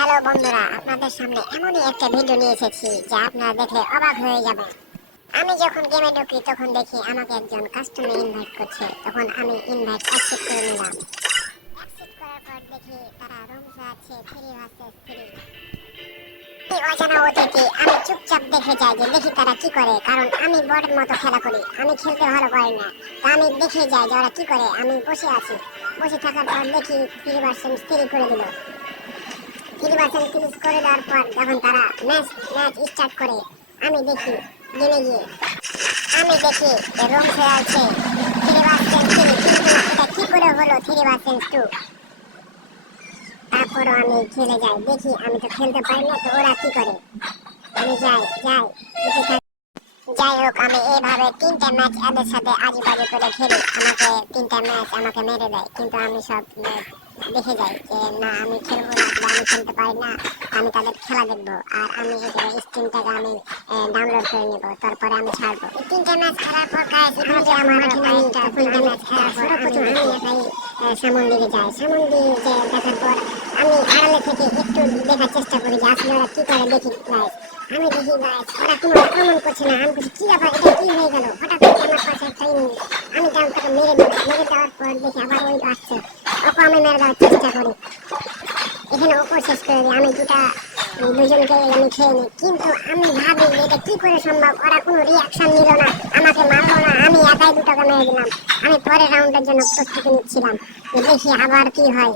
Hello বন্ধুরা, আপনাদের সামনে এমনই একটা ভিডিও নিয়ে এসেছি যা আপনারা দেখলে অবাক হয়ে যাবেন। আমি যখন গেমে ঢুকি তখন দেখি আমাকে একজন কাস্টমার ইনভাইট করছে। তখন আমি ইনভাইট অ্যাকসেপ্ট করে নিলাম। অ্যাকসেপ্ট করার পর দেখি তারা রুমসে আছে 3 ভার্সেস 3। এই অজানা ওদেরকে আমি চুপচাপ দেখে যাই যে দেখি তারা কি করে, কারণ আমি বটের মতো খেলা করি, আমি খেলতে ভালো পারি না। তা আমি দেখে যাই যে ওরা কি করে। আমি বসে আছি, বসে থাকার পর দেখি 3 ভার্সেস 3 করে দিল। 3% ক্লিক করে দেওয়ার পর যখন তারা ম্যাচ স্টার্ট করে, আমি দেখি গেমে গিয়ে আমি দেখি রুম খেলছে 3% 3, কিন্তু এটা কি করে হলো 3% 2? তারপরও আমি খেলে যাই, দেখি আমি তো খেলতে পারি না, তো ওরা কি করে। আমি যাই যাই দেখে থাকি। যাই হোক, আমি এইভাবে 3টা ম্যাচ এদের সাথে আজুবাজু করে খেলি। আমাকে 3টা ম্যাচ আমাকে মেরে দেয়, কিন্তু আমি সব দেখে যাই যে না, আমি খেলবো না বা আমি খেলতে পারি না। আমি তাদের খেলা দেখবো, আর আমি স্টিমটাকে আমি ডাউনলোড করে নেবো, তারপরে আমি ছাড়বো। 3টা ম্যাচ খেলার পর গাইস, এভাবে আমার কয়েকটা 3টা ম্যাচ খেলার পর আমি একাই সামন দিকে যাই। সামন দিয়ে দেখার পর আমি আড়ালে থেকে একটু দেখার চেষ্টা করি যে আসলে ওরা কি করে। দেখি গাইস, আমি দেখি গাইস ওরা কোনো আক্রমণ করছে না। আমি বলছি কি ব্যাপার, এটা কি হয়ে গেল? হঠাৎ করে আমার পাশে একটা আমি তাকে মেরে দিই। মেরে দেওয়ার পর দেখি আবার ওই আসছে, ওকে আমি মেরে দেওয়ার চেষ্টা করি। এখানে ওকে শেষ করে দিই। আমি দুজনকে আমি খেয়ে নিই, কিন্তু আমি ভাবি যে এটা কি করে সম্ভব। ওরা কোনো রিয়াকশন নিল না, আমাকে মারলো না, আমি একাই দুটোকে মেরে দিলাম। আমি পরের রাউন্ডের জন্য প্রস্তুতি নিচ্ছিলাম যে দেখি আবার কি হয়।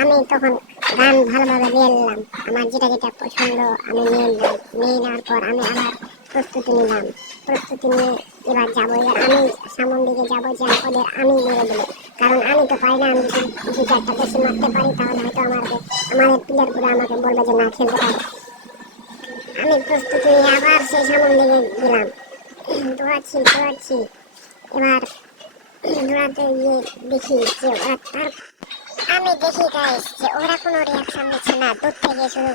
আমি তখন গান ভালোভাবে নিয়ে নিলাম, আমার যেটা যেটা পছন্দ আমি নিয়ে নিলাম। নিয়ে নেওয়ার পর আমি আবার প্রস্তুতি নিলাম। প্রস্তুতি নিয়ে এবার যাবো, এবার আমি সামন দিকে যাবো যে ওদের আমি মেরে দেবো। কারণ আমি তো পারি না, আমি যদি 2-4টা বেশি মারতে পারি তাহলে হয়তো আমাদের প্লেয়ারগুলো আমাকে বলবে যে না, খেলতে পারে। আমি প্রস্তুতি নিয়ে আবার সেই সামন দিকে গেলাম। দৌড়াচ্ছি। এবার দৌড়াতে গিয়ে দেখি যে আমি দেখি গাইস যে ওরা কোনো রিয়াকশন নিচ্ছে না, দূর থেকে শুধু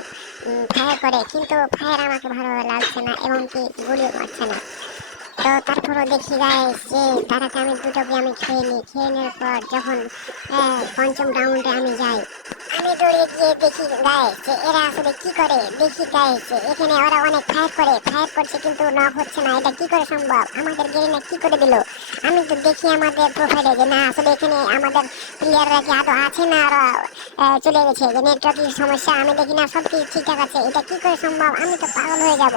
ফায়ার করে, কিন্তু ফায়ার আমাকে ভালোভাবে লাগছে না, এমনকি গুলিও মারছে না। তো তারপরও দেখি গাইস যে তারাকে আমি দুটোকে আমি খেয়ে নিই। খেয়ে নেওয়ার পর যখন পঞ্চম রাউন্ডে আমি যাই, আমি দৌড়ে গিয়ে দেখি গাইস যে এরা আসলে কি করে। দেখি গাইস যে এখানে ওরা অনেক ফায়ার করছে, কিন্তু নক হচ্ছে না। এটা কি করে সম্ভব? আমাদের গেরিনা কি করে দিল? আমি তো দেখি আমাদের প্রোফাইলে যে না, আসলে এখানে আমাদের প্লেয়াররা কি আদৌ আছে না ওরা চলে গেছে, যে নেটওয়ার্কের সমস্যা। আমি দেখি না, সব কিছু ঠিকঠাক আছে। এটা কি করে সম্ভব? আমি তো পাগল হয়ে যাব।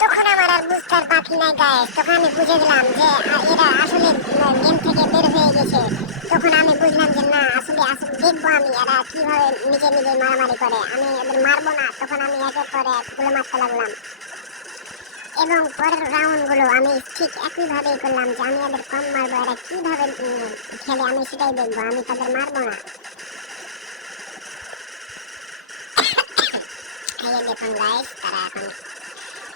তখন আমার আর বুঝতে বাকি নাই গায়ে, তখন আমি বুঝে গেলাম যে এরা আসলে গেম থেকে বের হয়ে গেছে। তখন আমি বুঝলাম যে না, আসলে আসলে দেখবো আমি এরা কিভাবে নিজে নিজে মারামারি করে। আমি এদের মারবো না। তখন আমি একের পর এক গুলো মারতে লাগলাম, এবং পরের রাউন্ড গুলো আমি ঠিক একইভাবেই করলাম যে আমি এদের কম মারবো। এরা কিভাবে খেলে আমি সেটাই দেখবো, আমি তাদের মারবো না। এই যে দেখুন গাইস, তারা এখন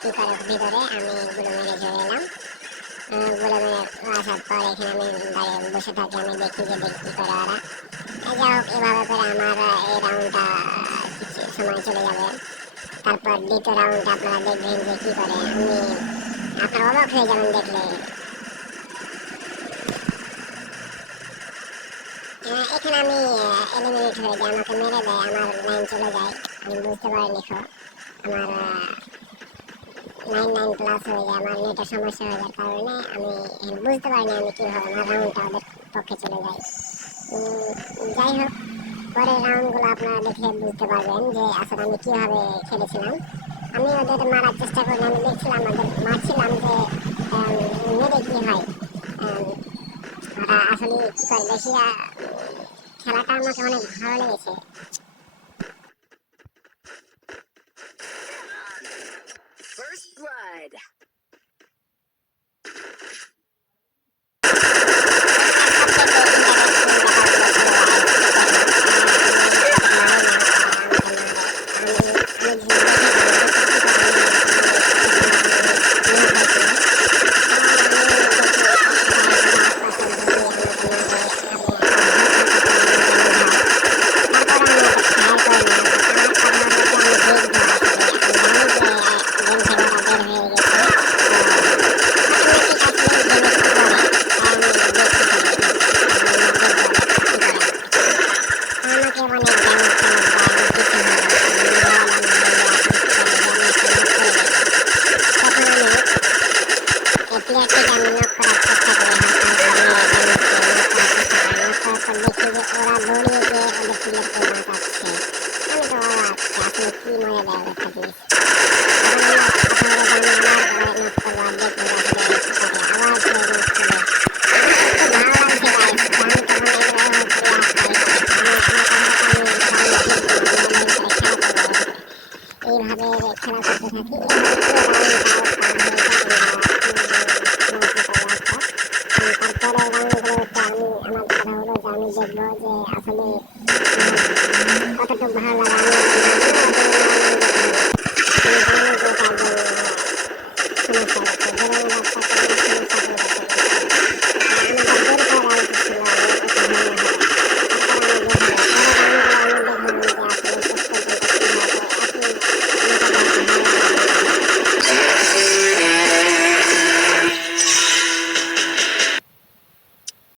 কি করে ভিতরে। আমি গুলো মেরে চলে এলাম। বলে আসার পর এখানে আমি দাঁড়িয়ে বসে থাকি। আমি দেখি যে কি করে ওরা। যাই হোক, এভাবে করে আমার এই রাউন্ডটা কিছু সময় চলে যাবে। তারপর দ্বিতীয় রাউন্ডটা আপনারা দেখবেন যে কি করে। আপনারা অবাক হয়ে যাবেন দেখলে। এখানে আমি এলিমিনেট হয়ে যাই, আমাকে মেরে দেয়, আমার লাইন চলে যায়। আমি বুঝতে পারিনি। আমার 9 প্লাস হয়ে যায়, আমার নেটের সমস্যা হয়ে যাওয়ার কারণে আমি বুঝতে পারিনি আমি কীভাবে আমার রাউন্ডটা ওদের পক্ষে চলে যায়। যাই হোক, পরের রাউন্ডগুলো আপনারা দেখে বুঝতে পারবেন যে আসলে আমি কীভাবে খেলেছিলাম। আমি ওদের মারার চেষ্টা করি, আমি দেখছিলাম ওদের মারছিলাম যে মেরে কী হয়। ওরা আসলে কী করে বেশি। খেলাটা আমাকে অনেক ভালো লেগেছে। First blood. মেরে দেয় একটা জিনিস। তখন আমরা আঠারো রানে আবার নক করবো আর দেখবো আসলে আবার প্লে নক করবে। খুব ভালো লাগছে গাইস, আমি তখন এইভাবে হচ্ছে এইভাবে খেলা করতে থাকি, এইভাবে পুরো রাউন্ড পার হয়ে যায়। তারপরের রাউন্ডগুলোতে আমার কথা হলো যে আমি দেখবো যে আসলে কতটুকু ভালো লাগে।